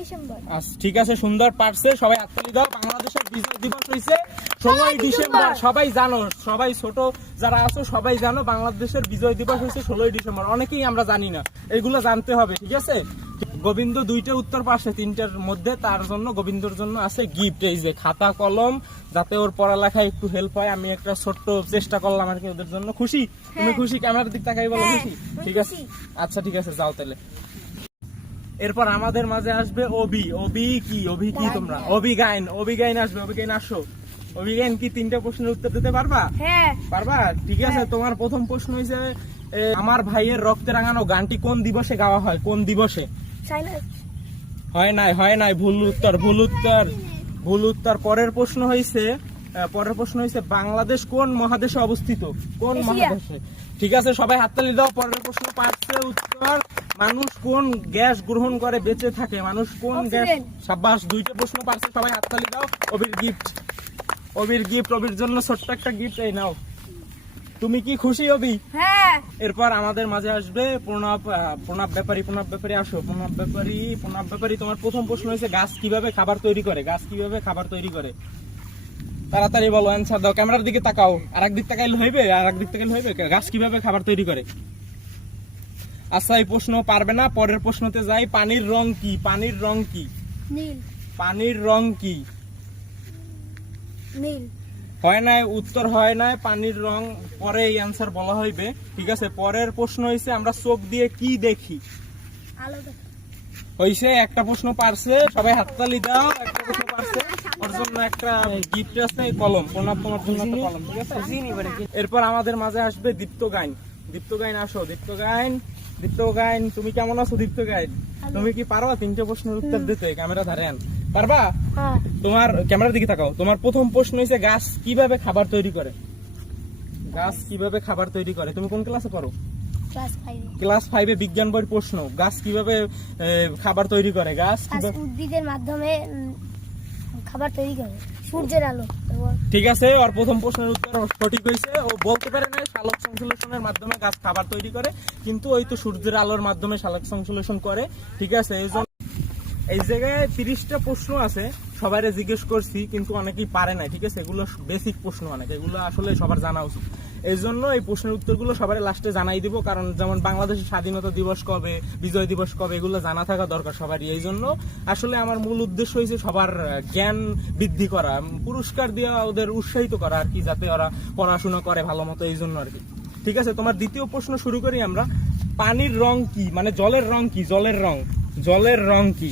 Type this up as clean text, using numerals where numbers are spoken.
December. ঠিক আছে, সুন্দর পারছে, সবাই হাততালি দাও। বাংলাদেশের বিজয় দিবস হইছে 16ই ডিসেম্বর। সবাই জানো, সবাই ছোট যারা আছো সবাই জানো বাংলাদেশের বিজয় দিবস হইছে 16ই ডিসেম্বর। অনেকেই আমরা জানি না, এগুলো জানতে হবে, ঠিক আছে? গোবিন্দ দুইটা উত্তর পারছে তিনটার মধ্যে, তার জন্য গোবিন্দর জন্য আছে গিফট, এই যে খাতা কলম, যাতে ওর পড়ালেখায় একটু হেল্প হয়। আমি একটা ছোট্ট চেষ্টা করলাম আর কি ওদের জন্য। খুশি? তুমি খুশি? ক্যামেরার দিক তাকাই বলো খুশি? ঠিক আছে, আচ্ছা ঠিক আছে, যাও তাহলে। এরপর আমাদের মাঝে আসবে অবি। অবি কি? অবি কি তোমরা? অভিগায়ন। অভিগায়ন আসবে, অভিগায়ন আসো। অভিগায়ন কি তিনটা প্রশ্নের উত্তর দিতে পারবা? হ্যাঁ পারবা? ঠিক আছে, তোমার প্রথম প্রশ্ন হইছে আমার ভাইয়ের রক্তে রাঙানো গানটি কোন দিবসে গাওয়া হয়? কোন দিবসে? হয় নাই, হয় নাই, ভুল উত্তর, ভুল উত্তর, ভুল উত্তর। পরের প্রশ্ন হইছে বাংলাদেশ কোন মহাদেশে অবস্থিত? কোন মহাদেশে? ঠিক আছে, সবাই হাততালি দাও। পরের প্রশ্ন পারছে উত্তর, মানুষ কোন গ্যাস গ্রহণ করে বেঁচে থাকে? মানুষ কোন গ্যাস? সাবাস, দুইটা প্রশ্ন পারছে, সবাই হাততালি দাও। অবির গিফট, অবির গিফট, অবির জন্য ছোট্ট একটা গিফট, এই নাও। তুমি কি খুশি অবি? হ্যাঁ। এরপর আমাদের মাঝে আসবে প্রণব। প্রণব ব্যাপারী, প্রণব ব্যাপারী আসো। প্রণব ব্যাপারী, প্রণব ব্যাপারী, তোমার প্রথম প্রশ্ন হয়েছে গাছ কিভাবে খাবার তৈরি করে? গাছ কিভাবে খাবার তৈরি করে? তাড়াতাড়ি বলো, অ্যান্সার দাও। ক্যামেরার দিকে তাকাও, আর একদিক তাকাইলে হইবে, আর একদিক তাকাইলে হইবে। গাছ কিভাবে খাবার তৈরি করে? আচ্ছা, এই প্রশ্ন পারবে না। পরের প্রশ্নতে যাই। পানির রং কি? পানির রং কি? নীল। পানির রং কি? নীল। হয় নাই, উত্তর হয় নাই। পানির রং পরে এই অ্যান্সার বলা হইবে, ঠিক আছে? পরের প্রশ্ন হইছে আমরা চোখ দিয়ে কি দেখি? আলো। হইছে, একটা প্রশ্ন পারছে, সবাই হাততালি দাও। একটা প্রশ্ন পারছে, ওর জন্য একটা গিফট আছে, কলম। প্রণব, তোমার জন্য একটা কলম, ঠিক আছে? এরপর আমাদের মাঝে আসবে দীপ্ত গাইন। দীপ্ত গাইন আসো। দীপ্ত গাইন, দীপ্ত গাইন, তুমি কেমন আছো দীপ্ত গাইন? তুমি কি পারো তিনটে প্রশ্নের উত্তর দিতে? ক্যামেরা ধারে আন, পারবা? তোমার ক্যামেরার দিকে তাকাও। তোমার প্রথম প্রশ্ন হইছে গাছ কিভাবে খাবার তৈরি করে? গাছ কিভাবে খাবার তৈরি করে? তুমি কোন ক্লাসে পড়ো? ক্লাস 5 এ বিজ্ঞান বইয়ের প্রশ্ন। গাছ কিভাবে খাবার তৈরি করে? গাছ উদ্ভিদের মাধ্যমে খাবার তৈরি করে, সূর্যের আলো। ঠিক আছে, আর প্রথম প্রশ্নের উত্তর সঠিক হয়েছে। ও বলতে পারে না সালোক সংশ্লেষণের মাধ্যমে গাছ খাবার তৈরি করে, কিন্তু ওই তো সূর্যের আলোর মাধ্যমে সালোক সংশ্লেষণ করে, ঠিক আছে? এই জায়গায় 30টা প্রশ্ন আছে, সবাই জিজ্ঞেস করছি, কিন্তু অনেকেই পারে না, ঠিক আছে? এগুলো বেসিক প্রশ্ন, অনেক এগুলো আসলে সবার জানা উচিত। এই জন্য এই প্রশ্নের উত্তরগুলো সবাই লাস্টে জানাই দিব, কারণ যেমন বাংলাদেশের স্বাধীনতা দিবস কবে, বিজয় দিবস কবে, এগুলো জানা থাকা দরকার সবারই। এই জন্য আসলে আমার মূল উদ্দেশ্য হয়েছে সবার জ্ঞান বৃদ্ধি করা, পুরস্কার দিয়ে ওদের উৎসাহিত করা আর কি, যাতে ওরা পড়াশোনা করে ভালো মতো, এই জন্য আর কি। ঠিক আছে, তোমার দ্বিতীয় প্রশ্ন শুরু করি আমরা। পানির রং কি? মানে জলের রং কি? জলের রং, জলের রং কি?